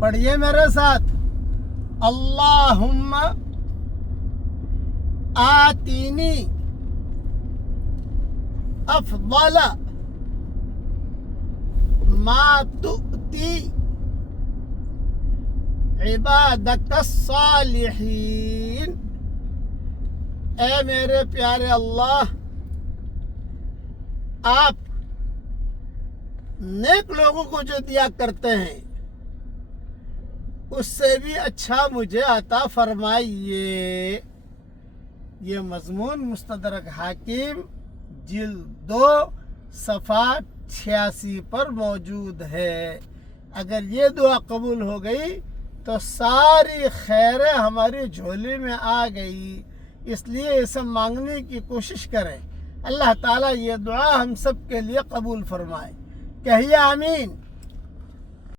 پڑھیے میرے ساتھ، اللہم آتینی افضل ما تؤتی عبادک الصالحین۔ اے میرے پیارے اللہ، آپ نیک لوگوں کو جو دیا کرتے ہیں اس سے بھی اچھا مجھے عطا فرمائیے۔ یہ مضمون مستدرک حاکم جلد 2 صفحہ 86 پر موجود ہے۔ اگر یہ دعا قبول ہو گئی تو ساری خیریں ہماری جھولی میں آ گئی، اس لیے اسے مانگنے کی کوشش کریں۔ اللہ تعالیٰ یہ دعا ہم سب کے لیے قبول فرمائے۔ کہیے آمین۔